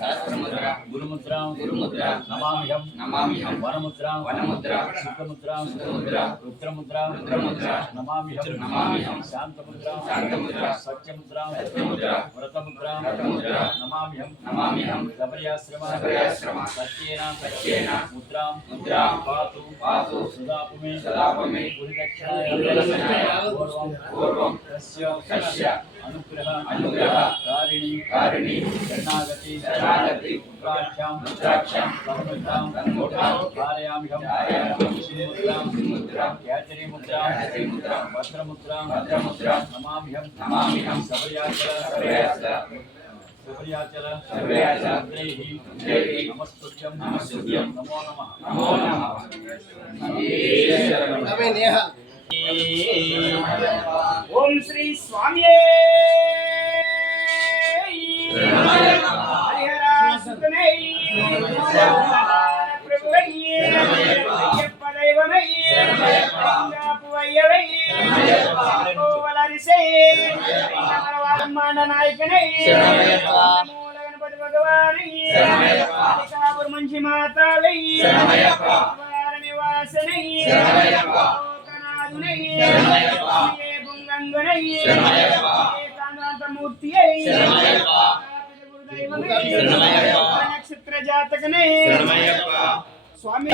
सहस्रमुद्रा गुरुमुद्रा नमाम्यहं वनमुद्रा शुक्रमुद्रा रुद्रमुद्रा नमाम्यहं शान्तमुद्रा सत्यमुद्रा व्रतमुद्रा नमाम्यहं सबर्याश्रम सत्येन मुद्रां पातु सदापमे गुरुदक्षिणाय पूर्वं तस्य अनुग्रह कारिणी शरणागति रुद्राक्षां कारयाम्यहं मुद्रां याचरी मुद्रां भद्रमुद्रां नमाम्यहं सबर्याचल नमस्तुभ्यं नमो नमः ओम श्री स्वामी मंची माता मूर्ति नक्षत्र जातक स्वामी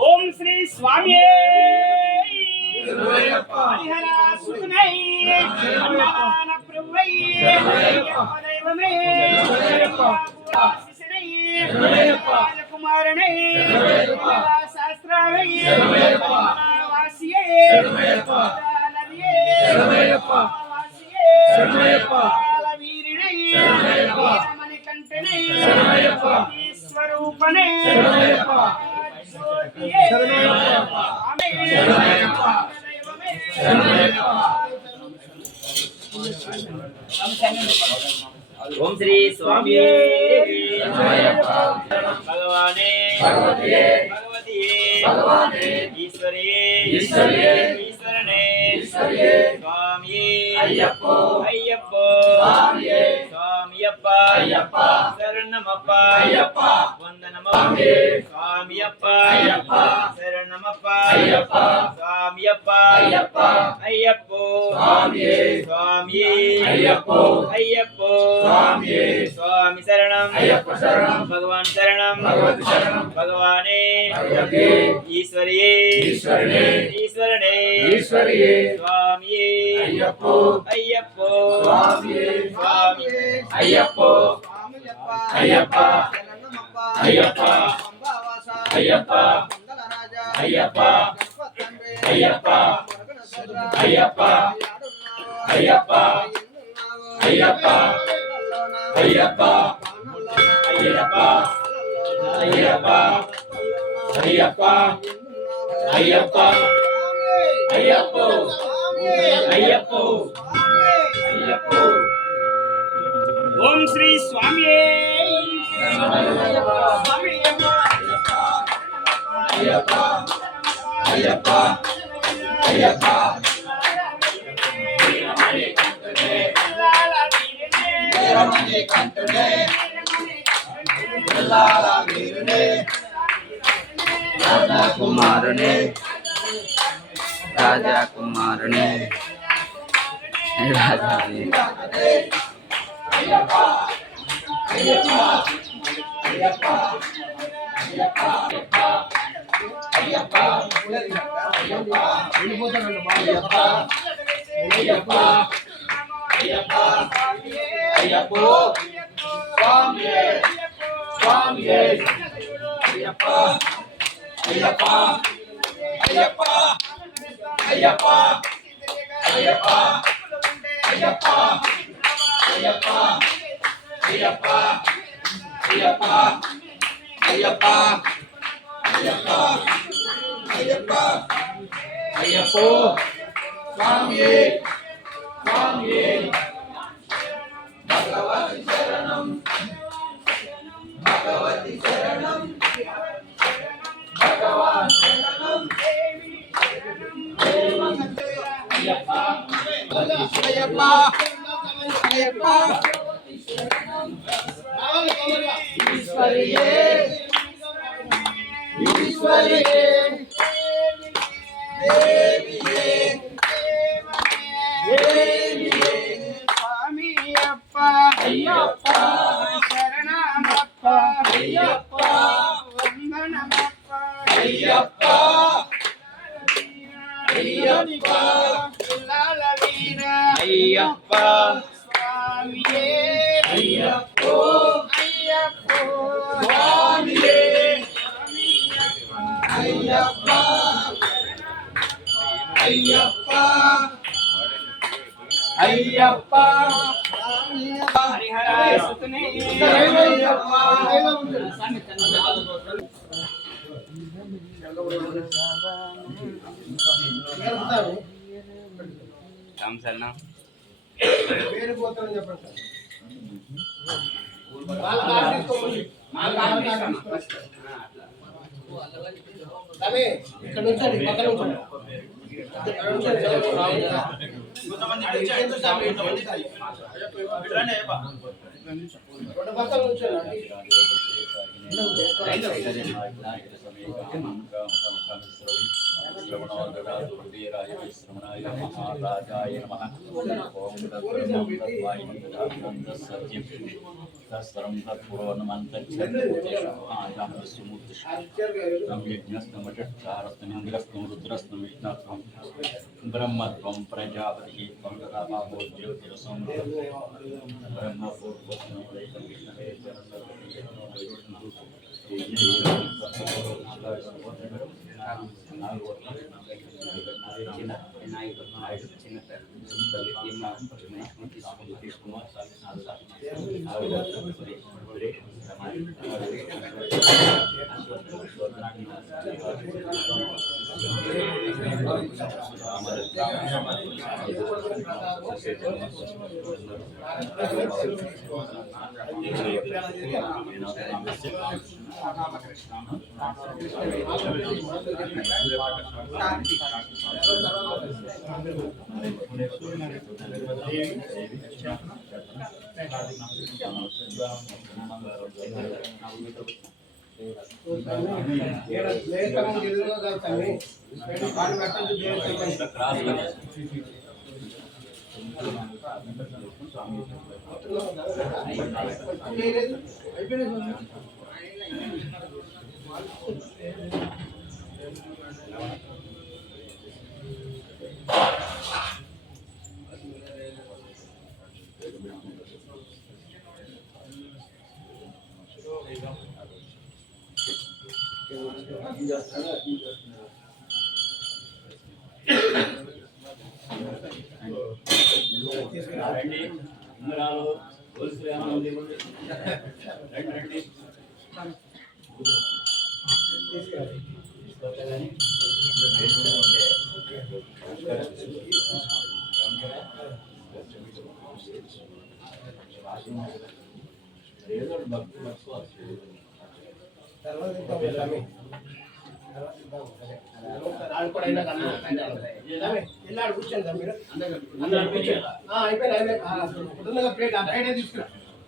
ओम श्री स्वामी हरिहरा सुतनै अन्नादान प्रभुवै दैवमे शिशनै राजकुमारनै शास्त्रावै वासिये नदिये वासिये वीरिणै मणिकण्ठनै स्वरूपनै ओम श्री स्वामी भगवाने भगवती ईश्वरने स्वामी अय्यप्पो स्वामीयप्पा शरणमप्पा वंदनमप्पा स्वामीयप्पा शरणमप्पा स्वामीयप्पा अय्यप्पो स्वामी अय्यप्पो स्वामी शरणं भगवान शरणं भगवाने ईश्वरिये स्वामी अय्यप्पो ओम श्री स्वामी स्वामी రాజకుమారుని రాజకుమారుని రాజాని అయ్యప్ప అయ్యప్ప హరిహరాయ సుతనే రామసన్న ఇక్కడ నుంచండి పక్కన ఉంచండి రెండు పక్కన ఉంచండి ब्रह्मत्वं प्रजापति ज्योतिरसं ఆడుకోవడం కూర్చోండి సార్ మీరు అందరూ కూర్చోండి అయిపోయింది ప్లేట్ ఆ ప్లేటే తీసుకురా